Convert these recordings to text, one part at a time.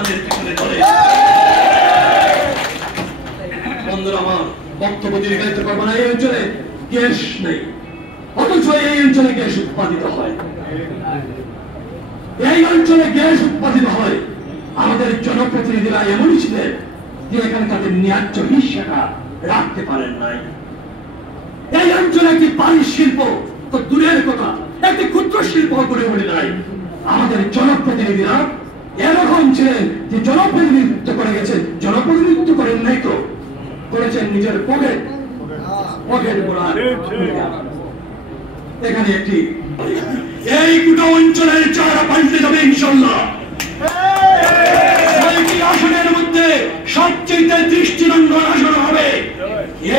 মুসলমানের পিছনে চলে। বন্ধুরা আমার, বক্তব্য দীর্ঘায়িত করবো না। এই অঞ্চলে গ্যাস নেই, অথচ এই অঞ্চলে গ্যাস উৎপাদিত হয়। এই অঞ্চলে গ্যাস উৎপাদিত হয়। আমাদের জনপ্রতিনিধিরা এমনই ছিলেন যে এখানে তাদের ন্যায্য হিস্সাটা রাখতে পারেন নাই। এই অঞ্চলে একটি পানি শিল্প তো দূরের কথা, একটি ক্ষুদ্র শিল্প গড়ে ওঠে নাই। আমাদের জনপ্রতিনিধিরা এরকম ছিলেন যে জনপ্রতিনিধিত্ব করে গেছেন, জনপ্রতিনিধিত্ব করেন নাই তো, করেছেন নিজের পকেট ভরার। এখানে একটি এই গোটা অঞ্চলের চেহারা পাল্টে যাবে ইনশাল্লাহ। আসনের মধ্যে সবচেয়ে দৃষ্টিনন্দন আসন হবে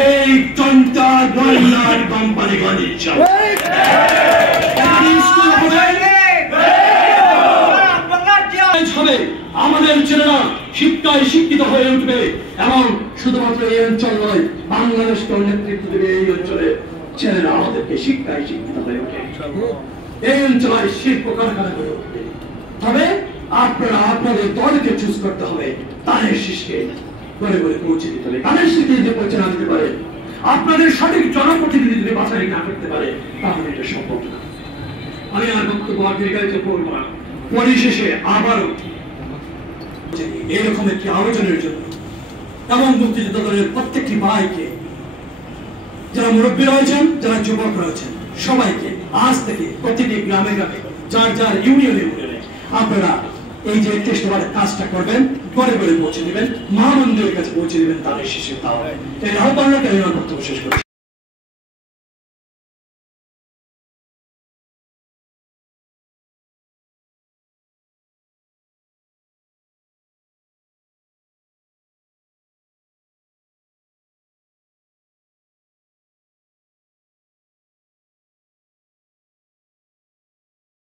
এই চন্তা গোয়ালিয়ার কোম্পানিগঞ্জ। আমাদের ছেলেরা শিক্ষায় শিক্ষিত হয়ে উঠবে এবং শুধুমাত্র এই অঞ্চল নয়, বাংলাদেশকে নেতৃত্ব দেবে এই অঞ্চলে ছেলেরা আমাদেরকে শিক্ষায় শিক্ষিত হয়ে উঠে এই অঞ্চলে শিল্প কারখানা গড়ে উঠবে। তবে আপনারা আপনাদের দলকে চুজ করতে হবে, তাদের শীর্ষে করে করে পৌঁছে দিতে হবে। তাদের শীর্ষে যদি পৌঁছে না দিতে পারে, আপনাদের সঠিক জনপ্রতিনিধি যদি বাছাই না করতে পারে, তাহলে এটা সম্ভব না। আমি আর বক্তব্য দীর্ঘায়িত করব না। পরিশেষে আবারও এরকম একটি আলোচনার জন্য এবং মুক্তিযোদ্ধা দলের প্রত্যেকটি ভাইকে, যারা মুরব্বী রয়েছেন, যারা যুবক রয়েছেন, সবাইকে আজ থেকে প্রতিটি গ্রামে গ্রামে, যার যার ইউনিয়নে ইউনিয়নে আপনারা এই যে টেস্টবার কাজটা করবেন, করে করে পৌঁছে দিবেন, মহামন্দিরের কাছে পৌঁছে দিবেন, তাদের শেষে তাও এই আহ্বানটা বক্তব্য শেষ করছি।